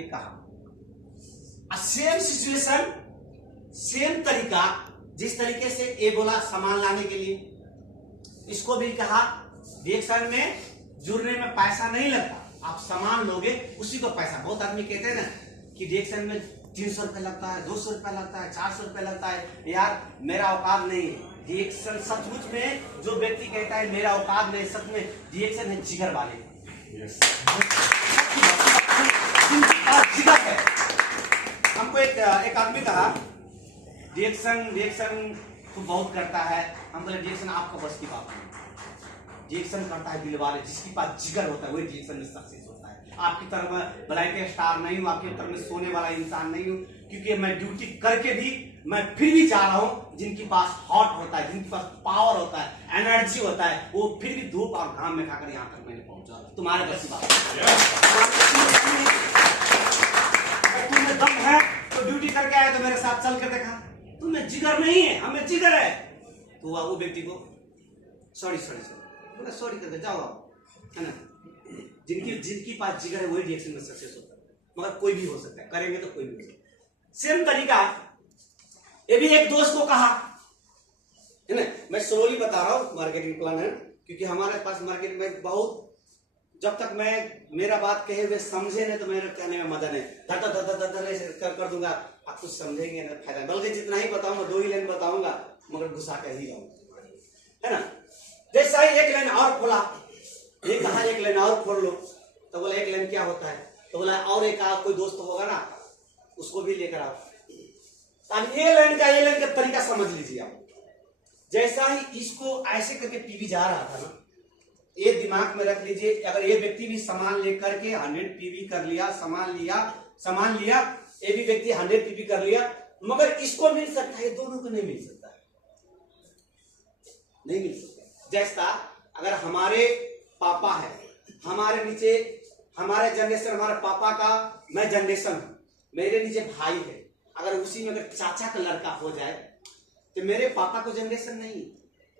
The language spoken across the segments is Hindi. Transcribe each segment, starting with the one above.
ये कहा। सेम सिचुएशन, सेम तरीका, जिस तरीके से ए बोला सामान लाने के लिए, इसको भी कहा रिएक्शन में जुड़ने में पैसा नहीं लगता, आप सामान लोगे उसी को पैसा। बहुत आदमी कहते हैं ना कि रिएक्शन में 300 रुपये लगता है, 200 रुपये लगता है, 400 रुपये लगता है। यार मेरा औकात नहीं है रिएक्शन। सचमुच में जो व्यक्ति कहता है मेरा औकात नहीं, सच में रिएक्शन है जिगर वाले। जिगर है। हमको एक आदमी कहा रिएक्शन तो बहुत करता है। हम बोले रिएक्शन आपका बस की बात नहीं। रिएक्शन करता है दिल वाले, जिसके पास जिगर होता है वही रिएक्शन में सक्सेस होता है। आपकी तरह मैं ब्लाइंड स्टार नहीं हूँ, आपकी तरह मैं सोने वाला इंसान नहीं हूँ, क्योंकि मैं ड्यूटी करके भी मैं फिर भी चाह रहा हूँ जिनके पास हॉट होता है, जिनके पास पावर होता है, एनर्जी होता है, वो फिर भी धूप और घाम में खाकर यहाँ तक मैंने पहुंचा। तुम्हारे बस की बात तुम्हें दम है तो ड्यूटी करके आए तो मेरे साथ चल कर देखा। तुम्हें जिगर नहीं है, हमें जिगर है। तो वो व्यक्ति को सॉरी करके जाओ आप, है ना। जिनकी पास जिगर है वही रिएक्शन में सक्सेस होता है, मगर कोई भी हो सकता है, करेंगे तो कोई भी हो सकता है। सेम तरीका ये भी एक दोस्त को कहा, है ना। मैं स्लोली बता रहा हूँ मार्केटिंग प्लान है, क्योंकि हमारे पास मार्केट में बहुत, जब तक मैं मेरा बात कहे हुए समझे नहीं तो मेरे कहने में मजा नहीं, धर कर दूंगा, आप कुछ समझेंगे ना फायदा। बल्कि जितना ही बताऊंगा 2 ही लाइन बताऊंगा, मगर घुसा कर ही जाऊंगा, है ना। जैसा ही एक लाइन और खोला, ये कहा एक लाइन और खोल लो, तो बोला एक लाइन क्या होता है, तो बोला और एक कोई दोस्त होगा ना उसको भी लेकर आओ। अब ये लाइन का तरीका समझ लीजिए आप। जैसा ही इसको ऐसे करके पीवी जा रहा था ना, ये दिमाग में रख लीजिए, अगर ये व्यक्ति भी सामान लेकर के 100 पीवी कर लिया, सामान लिया, ये भी व्यक्ति 100 पीवी कर लिया, मगर इसको मिल सकता है, दोनों को नहीं मिल सकता, नहीं मिल सकता। जैसा अगर हमारे पापा है, हमारे नीचे हमारे जनरेशन, हमारे पापा का मैं जनरेशन हूं, मेरे नीचे भाई है, अगर उसी में अगर चाचा का लड़का हो जाए तो मेरे पापा को जनरेशन नहीं,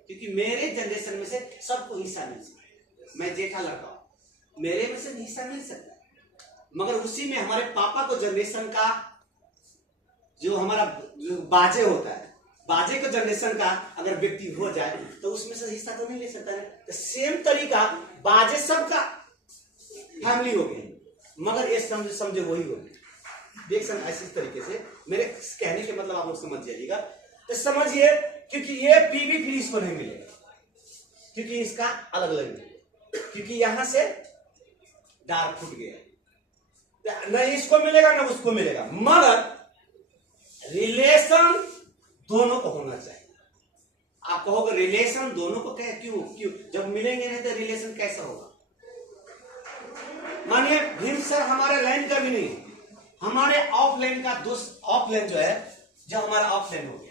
क्योंकि मेरे जनरेशन में से सबको हिस्सा मिल सकता है। मैं जेठा लड़का हूं, मेरे में से हिस्सा मिल सकता है, मगर उसी में हमारे पापा को जनरेशन का जो हमारा जो बाजे होता है, बाजे को जनरेशन का अगर व्यक्ति हो जाए तो उसमें से हिस्सा तो नहीं ले सकता है। तो सेम तरीका बाजे सबका फैमिली हो गई, मगर ये समझे वही हो गई। रिएक्शन ऐसे तरीके से, मेरे कहने के मतलब आप लोग समझ जाइएगा। तो समझिए, क्योंकि ये पीवी फिर इसको नहीं मिलेगा, क्योंकि इसका अलग अलग मिलेगा, क्योंकि यहां से डार्क फूट गया, न इसको मिलेगा न उसको मिलेगा, मगर रिलेशन दोनों को होना चाहिए। आप कहोगे रिलेशन दोनों को क्यों? जब मिलेंगे नहीं तो रिलेशन कैसा होगा? मानिए भीम सर हमारे लाइन का भी नहीं, हमारे ऑफलाइन का दोस्त, ऑफलाइन जो है, जब हमारा ऑफलाइन हो गया,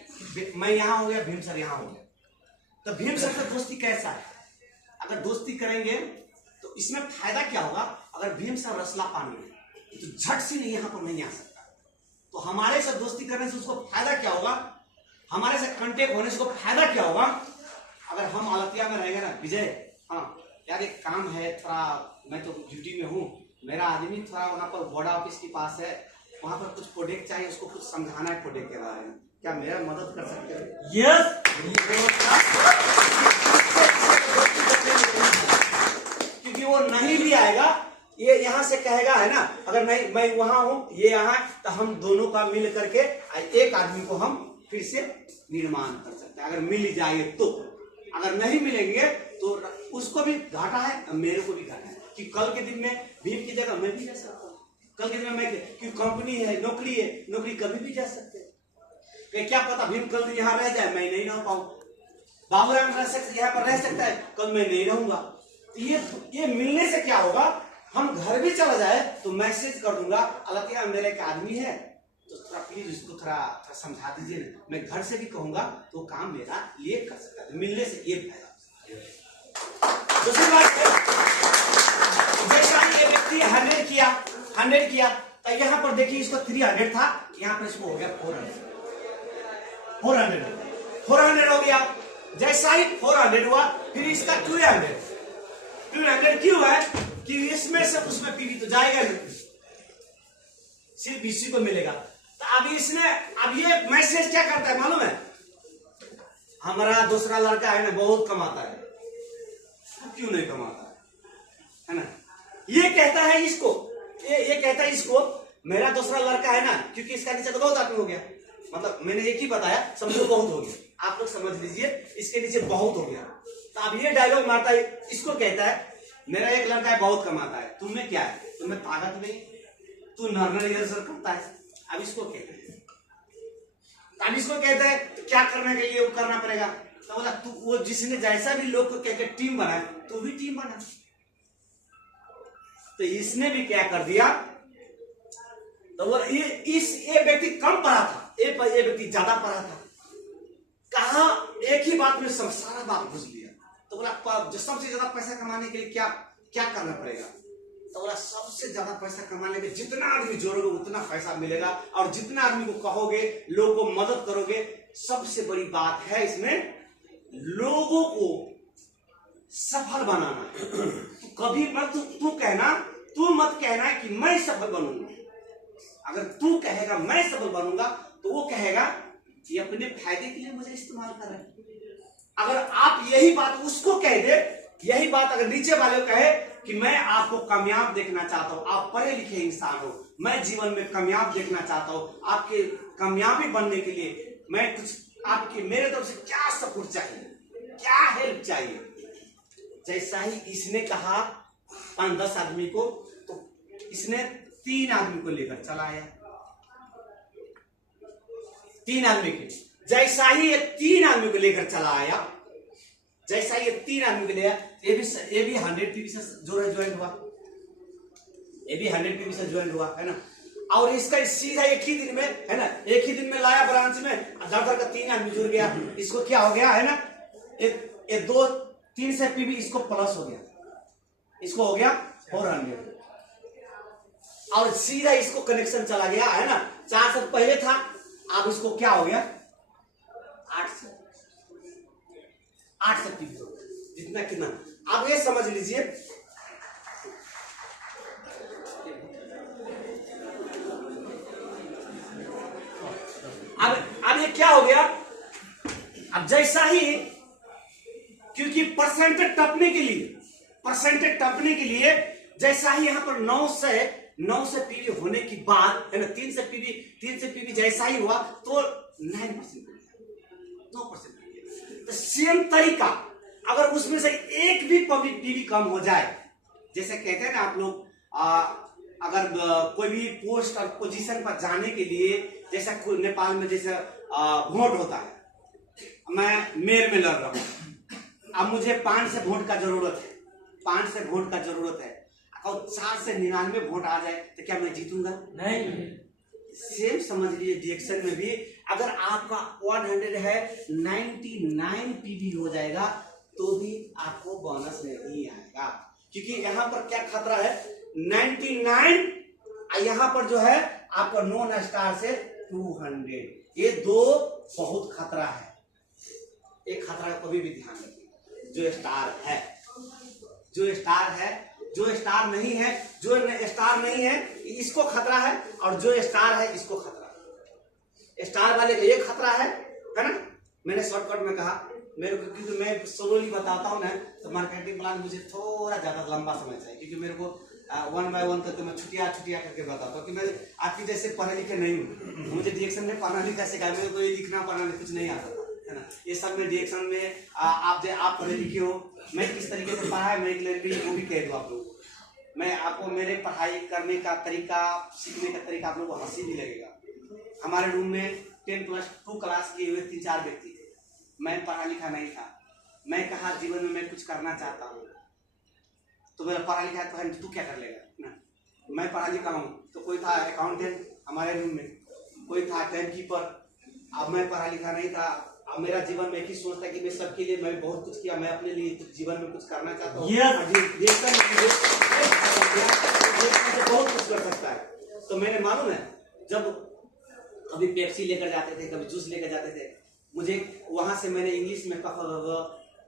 मैं यहां हो गया, भीम सर यहां हो गया, तो भीम सर से दोस्ती कैसा है? अगर दोस्ती करेंगे तो इसमें फायदा क्या होगा? अगर भीम सर रसला पानी है तो झट से नहीं यहां पर नहीं आ सकता, तो हमारे से दोस्ती करने से उसको फायदा क्या होगा? हमारे से कांटेक्ट होने से उसको फायदा क्या होगा? अगर हम अलतिया में रहेंगे ना, विजय हाँ यार एक काम है, थोड़ा मैं तो ड्यूटी में हूँ, मेरा आदमी थोड़ा वहां पर बड़ा ऑफिस के पास है, वहां पर कुछ प्रोडक्ट चाहिए, उसको कुछ समझाना है प्रोडक्ट के बारे में, क्या मेरा मदद कर सकते हो? यस। क्योंकि वो नहीं भी आएगा, ये यहाँ से कहेगा, है ना, अगर नहीं मैं वहां हूं, ये यहाँ, तो हम दोनों का मिल करके एक आदमी को हम फिर से निर्माण कर सकते हैं, अगर मिल जाए तो। अगर नहीं मिलेंगे तो उसको भी घाटा है, मेरे को भी घाटा है, कि कल के दिन में भीम की जगह मैं भी जा सकता हूँ, कल के दिन में मैं, क्योंकि कंपनी है, नौकरी है, नौकरी कभी भी जा सकते हैं, क्या पता भीम कल यहाँ रह जाए, मैं नहीं रह पाऊँ, बाबूराम यहाँ पर रह सकता है, कल मैं नहीं रहूंगा। ये मिलने से क्या होगा? हम घर भी चला जाए तो मैसेज कर दूंगा, अलग मेरे एक आदमी है, तो थोड़ा प्लीज इसको थोड़ा समझा दीजिए ना, मैं घर से भी कहूंगा तो काम मेरा लिए कर सकता है। मिलने से ये फायदा। दूसरी बात है, जैसा ये व्यक्ति 100 किया, तो यहाँ पर देखिए इसको 300 था, यहाँ पर इसको हो गया 400 हो गया। जैसा ही 400 हुआ, फिर इसका 200 क्यों है? कि इसमें से उसमें पीवी तो जाएगा नहीं, सिर्फ इसी को मिलेगा। तो अब ये मैसेज क्या करता है मालूम है? हमारा दूसरा लड़का है ना बहुत कमाता है, क्यों नहीं कमाता है ना? ये कहता है इसको, ये कहता है इसको, मेरा दूसरा लड़का है ना, क्योंकि इसका नीचे तो बहुत आदमी हो गया, मतलब मैंने एक ही बताया, समझो बहुत हो गया, आप लोग समझ लीजिए इसके नीचे बहुत हो गया। तो अब ये डायलॉग मारता है, इसको कहता है मेरा एक लड़का है बहुत कमाता है, तुम्हें क्या है, तुम्हें ताकत नहीं, तू नॉर्मल इधर करता है। अब इसको कहते हैं, अब इसको कहते हैं तो क्या करने के लिए वो करना पड़ेगा। तो बोला तू, वो जिसने जैसा भी लोग को कह के टीम बनाए, तू भी टीम बना। तो इसने भी क्या कर दिया, तो वो ये व्यक्ति कम पढ़ा था, ये व्यक्ति ज्यादा पढ़ा था, कहा एक ही बात में सब सारा बात घुस लिया। तो बोला जो सबसे ज्यादा पैसा कमाने के लिए क्या क्या करना पड़ेगा? तो बोला सबसे ज्यादा पैसा कमाने के जितना आदमी जोड़ोगे उतना पैसा मिलेगा, और जितना आदमी को कहोगे, लोगों को मदद करोगे, सबसे बड़ी बात है इसमें लोगों को सफल बनाना। तो कभी मत तू मत कहना कि मैं सफल बनूंगा। अगर तू कहेगा मैं सफल बनूंगा तो वो कहेगा कि अपने फायदे के लिए मुझे इस्तेमाल कर रहे हैं। अगर आप यही बात उसको कह दे, यही बात अगर नीचे वाले को कहे कि मैं आपको कामयाब देखना चाहता हूं, आप पढ़े लिखे इंसान हो, मैं जीवन में कामयाब देखना चाहता हूं, आपके कामयाबी बनने के लिए मैं कुछ आपकी मेरे तरफ से क्या सपोर्ट चाहिए, क्या हेल्प चाहिए। जैसा ही इसने कहा 5-10 आदमी को, तो इसने 3 आदमी को लेकर चला आया। 3 आदमी के, जैसा ही ये 3 आदमी को लेकर चला आया, जैसा ये 3 आदमी को लिया, ये भी 100 पीवी से ज्वाइन हुआ, ये भी 100 पीवी से ज्वाइन हुआ है ना। और इसका सीधा एक ही दिन में है ना, एक ही दिन में लाया ब्रांच में, दर का 3 आदमी जुड़ गया। इसको क्या हो गया है ना, एक 2-3 से पीवी इसको प्लस हो गया, इसको हो गया 400, और सीधा इसको कनेक्शन चला गया है ना। 4 से पहले था, अब इसको क्या हो गया 8 से पीवी, जितना कितना। आप ये समझ लीजिए, अब ये क्या हो गया, अब जैसा ही, क्योंकि परसेंटेज टपने के लिए जैसा ही यहां पर 9 से पीवी होने की बाद है ना, 3 से पीवी जैसा ही हुआ तो 9% 9%। तो सेम तरीका, अगर उसमें से एक भी पीवी कम हो जाए, जैसे कहते हैं ना आप लोग, अगर कोई भी पोस्ट और पोजीशन पर जाने के लिए, जैसा नेपाल में जैसे वोट होता है, मैं मेयर में लड़ रहा हूं, अब मुझे 5 से वोट का जरूरत है, 5 से वोट का जरूरत है, और 4 से 99 वोट आ जाए तो क्या मैं जीतूंगा? नहीं। सेम समझ लीजिए डिएक्शन में भी, अगर आपका 100 है, 99 पीवी हो जाएगा तो भी आपको बोनस नहीं आएगा, क्योंकि यहां पर क्या खतरा है, 99, यहां पर जो है आपका नॉन स्टार से 200, ये 2 बहुत खतरा है। एक खतरा कभी भी ध्यान रखिए, जो स्टार है, जो स्टार नहीं है इसको खतरा है, और जो स्टार है इसको खतरा है। स्टार वाले का ये खतरा है ना। मैंने शॉर्टकट में कहा, मेरे को, क्योंकि मैं स्लोली बताता हूँ ना, तो मार्केटिंग प्लान मुझे थोड़ा ज्यादा लंबा समय चाहिए, क्योंकि मेरे को 1 by 1 करके मैं छुट्टियां करके बताता हूँ कि मैं आपकी जैसे पढ़े लिखे नहीं हूँ, मुझे डिएक्शन में पढ़ना लिखा सिखाया, मेरे को ये लिखना पढ़ना कुछ नहीं आता है ना। ये सब में डिएक्शन में आप पढ़े लिखे हो, मैं किस तरीके से पढ़ा है, मैं एक लड़की वो भी कह दूँ आप लोगों को। मैं आपको मेरे पढ़ाई करने का तरीका, सीखने का तरीका आप लोगों को हंसी भी लगेगा। हमारे रूम में 10+2 क्लास किए हुए 3-4 व्यक्ति थे, मैं पढ़ा लिखा नहीं था। मैं कहा जीवन में मैं कुछ करना चाहता हूँ, तो मेरा पढ़ा लिखा है तो तू क्या कर लेगा ना। मैं पढ़ा लिखा हूँ, तो कोई था अकाउंटेंट हमारे रूम में, कोई था टाइम कीपर। अब मैं पढ़ा लिखा नहीं था, अब मेरा जीवन में एक ही सोच था कि मैं सबके लिए मैं बहुत कुछ किया, मैं अपने लिए जीवन में कुछ करना चाहता हूँ, बहुत कुछ कर सकता है। तो मैंने मालूम है, जब कभी पेप्सी लेकर जाते थे, कभी जूस लेकर जाते थे, मुझे वहां से मैंने इंग्लिश में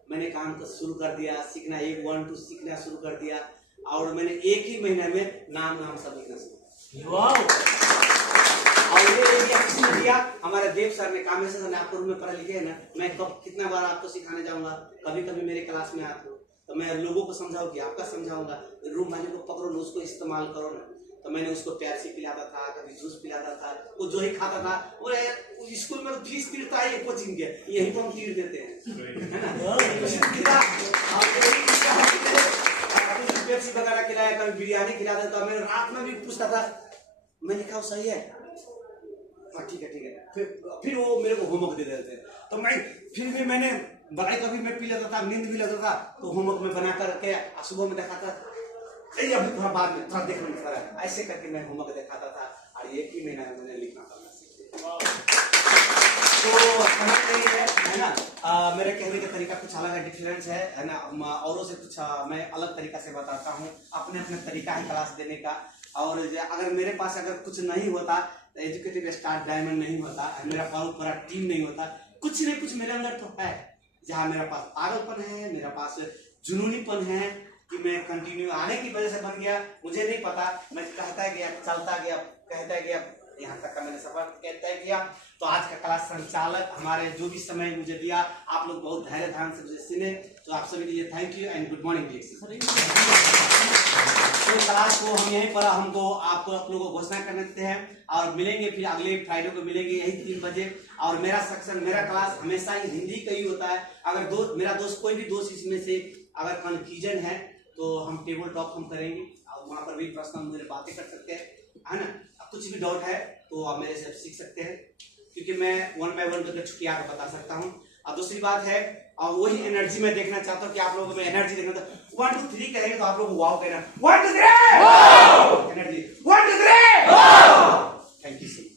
मैंने काम को शुरू कर दिया, सीखना 1 1 2 सीखना शुरू कर दिया, और मैंने एक ही महीने में नाम सब लिखना शुरू किया। हमारे देव सर ने, कामेश्वर सर ने आपको रूम में पढ़ा लिखे है ना, मैं कब कितना बार आपको सिखाने जाऊंगा, कभी कभी मेरे क्लास में आते हो तो मैं लोगों को समझाऊंगी, आपका समझाऊंगा, रूम वाले को पकड़ो ना, उसको इस्तेमाल करो ना। तो मैंने उसको प्यार से पिलाता था, कभी जूस पिलाता था, वो जो ही खाता था। और स्कूल में तो फीस तीरता है कोचिंग के, यही तो हम तीर देते हैं, है ना। पेप्सी वगैरह खिलाया, कभी बिरयानी खिला देता। मैं रात में भी पूछता था, मैंने कहा सही है, हाँ ठीक है। फिर वो मेरे को होमवर्क दे देते। तो मैं फिर भी मैंने दवाई कभी मैं पी लेता था, नींद भी लगता था, तो होमवर्क में बना करके सुबह में दिखाता, अभी थोड़ा बाद में थोड़ा देखने में फर्क, ऐसे करके मैं होमवर्क दिखाता था। और 1 ही महीना में मैंने लिखना पड़ना सीख लिया। तो समझ नहीं है ना। मेरे कहने का तरीका कुछ अलग है, डिफरेंस है ना, औरों से कुछ मैं अलग तरीका से बताता हूँ, अपने अपने तरीका है क्लास देने का। और अगर मेरे पास अगर कुछ नहीं होता, एजुकेटिव स्टार डायमंड नहीं होता, मेरा बहुत बड़ा टीम नहीं होता, कुछ नहीं कुछ मेरे अंदर तो है, जहाँ मेरा पास पागलपन है, मेरा पास जुनूनीपन है कि मैं कंटिन्यू आने की वजह से बन गया। मुझे नहीं पता, मैं कहता गया, चलता गया, कहता गया, यहाँ तक का मैंने सफर कहता गया। तो आज का क्लास संचालक हमारे जो भी समय मुझे दिया, आप लोग बहुत धैर्य ध्यान से मुझे सुने, तो आप सभी के लिए thank you and good morning. तो क्लास को हम यहीं पर हमको आप लोगों को घोषणा करने देते हैं, और मिलेंगे फिर अगले फ्राइडे को मिलेंगे यही 3 बजे। और मेरा सेक्शन, मेरा क्लास हमेशा ही हिंदी का ही होता है। अगर मेरा दोस्त, कोई भी दोस्त इसमें से अगर कन्फ्यूजन है तो हम टेबल टॉक हम करेंगे, और वहाँ पर भी पर्सनल मुझे बातें कर सकते हैं, है ना। कुछ भी डाउट है तो आप मेरे से सीख सकते हैं, क्योंकि मैं 1 by 1 करके छुट्टियां आपको बता सकता हूँ। अब दूसरी बात है, और वही एनर्जी मैं देखना चाहता हूँ कि आप लोगों में एनर्जी देखना। तो 1 2 3 कहेंगे तो आप लोग वाव कहना, 1 2 3 energy, 1 2 3। Thank you so much.